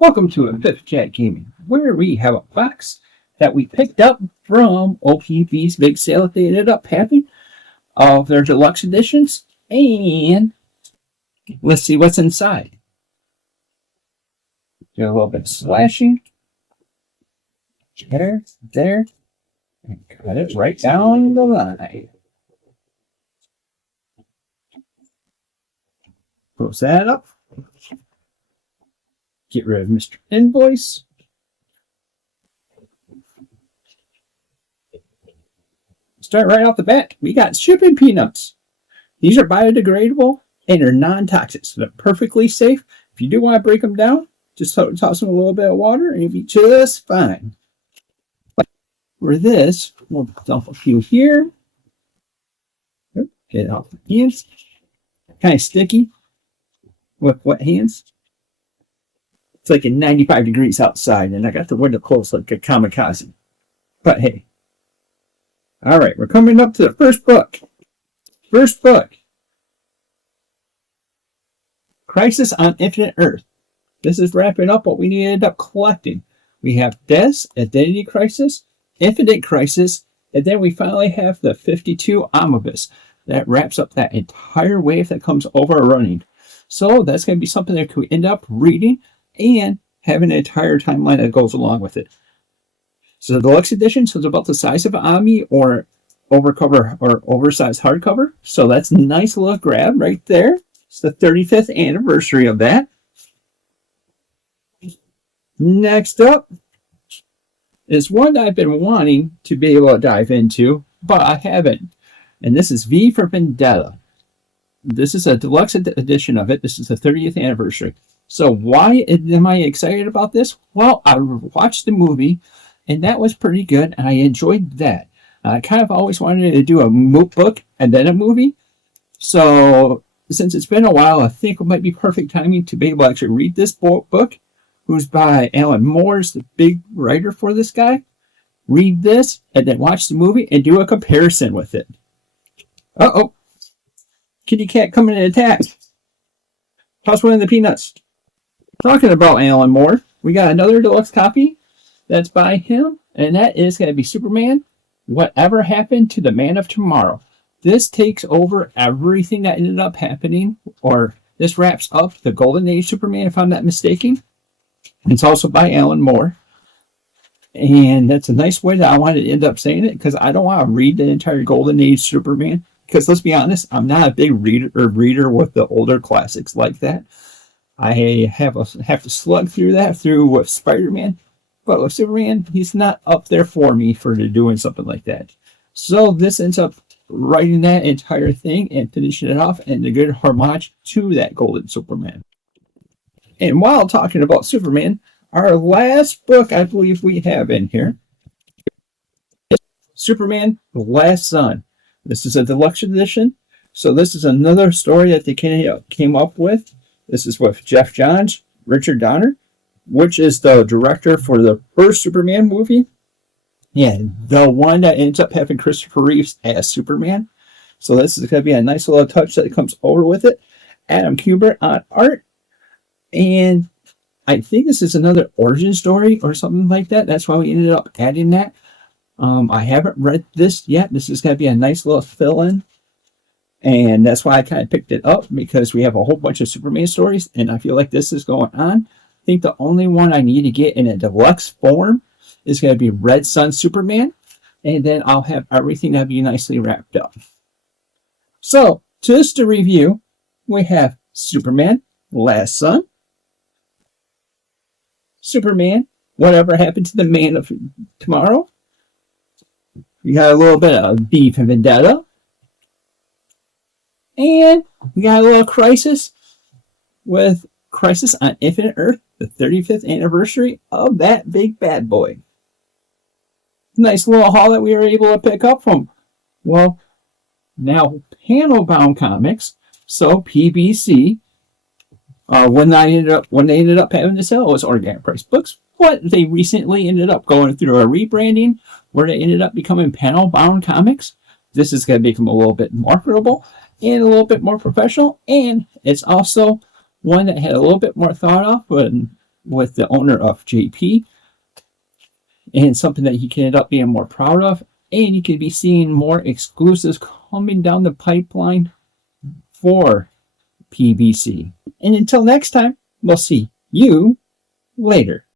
Welcome to a Fifth Jet Gaming, where we have a box that we picked up from OPV's big sale that they ended up having of their deluxe editions, and let's see what's inside. Do a little bit of slashing. There, and cut it right down the line. Close that up. Get rid of Mr. Invoice. Start right off the bat. We got shipping peanuts. These are biodegradable and they're non-toxic, so they're perfectly safe. If you do want to break them down, just toss them in a little bit of water and you'll be just fine. For this, we'll dump a few here. Get it off the hands. Kind of sticky with wet hands. It's like 95 degrees outside, and I got the window closed like a kamikaze. But hey. Alright, we're coming up to the first book. First book. Crisis on Infinite Earth. This is wrapping up what we ended up collecting. We have Death, Identity Crisis, Infinite Crisis, and then we finally have the 52 Omnibus. That wraps up that entire wave that comes overrunning. So that's going to be something that we end up reading and having an entire timeline that goes along with it. So the deluxe edition is about the size of an Omni or overcover or oversized hardcover. So that's a nice little grab right there. It's the 35th anniversary of that. Next up is one that I've been wanting to be able to dive into, but I haven't. And this is V for Vendetta. This is a deluxe edition of it. This is the 30th anniversary. So why am I excited about this? Well, I watched the movie, and that was pretty good, and I enjoyed that. I kind of always wanted to do a book and then a movie. So since it's been a while, I think it might be perfect timing to be able to actually read this book, who's by Alan Moore, the big writer for this guy. Read this, and then watch the movie and do a comparison with it. Uh-oh. Kitty cat coming in attack. Toss one of the peanuts. Talking about Alan Moore, we got another deluxe copy that's by him, and that is going to be Superman, Whatever Happened to the Man of Tomorrow. This takes over everything that ended up happening, or this wraps up the Golden Age Superman, if I'm not mistaken. It's also by Alan Moore. And that's a nice way that I wanted to end up saying it, because I don't want to read the entire Golden Age Superman. Because let's be honest, I'm not a big reader with the older classics like that. I have to slug through that with Spider-Man. But with Superman, he's not up there for me for doing something like that. So this ends up writing that entire thing and finishing it off and a good homage to that Golden Superman. And while talking about Superman, our last book I believe we have in here is Superman, The Last Sun. This is a deluxe edition. So this is another story that they came up with. This is with Jeff Johns, Richard Donner, which is the director for the first Superman movie. Yeah, the one that ends up having Christopher Reeves as Superman. So this is going to be a nice little touch that comes over with it. Adam Kubert on art. And I think this is another origin story or something like that. That's why we ended up adding that. I haven't read this yet. This is going to be a nice little fill-in. And that's why I kind of picked it up, because we have a whole bunch of Superman stories, and I feel like this is going on. I think the only one I need to get in a deluxe form is going to be Red Sun Superman, and then I'll have everything that'll be nicely wrapped up. So, just to review, we have Superman, Last Sun, Superman, Whatever Happened to the Man of Tomorrow. We got a little bit of Beef and Vendetta. And we got a little Crisis with Crisis on Infinite Earth, the 35th anniversary of that big bad boy. Nice little haul that we were able to pick up from, well, now panel-bound comics. So PBC, when they ended up having to sell, it was organic price books. But they recently ended up going through a rebranding where they ended up becoming panel-bound comics. This is going to become a little bit marketable and a little bit more professional, and it's also one that had a little bit more thought of, and with the owner of JP, and something that he can end up being more proud of. And you can be seeing more exclusives coming down the pipeline for PBC. And until next time, we'll see you later.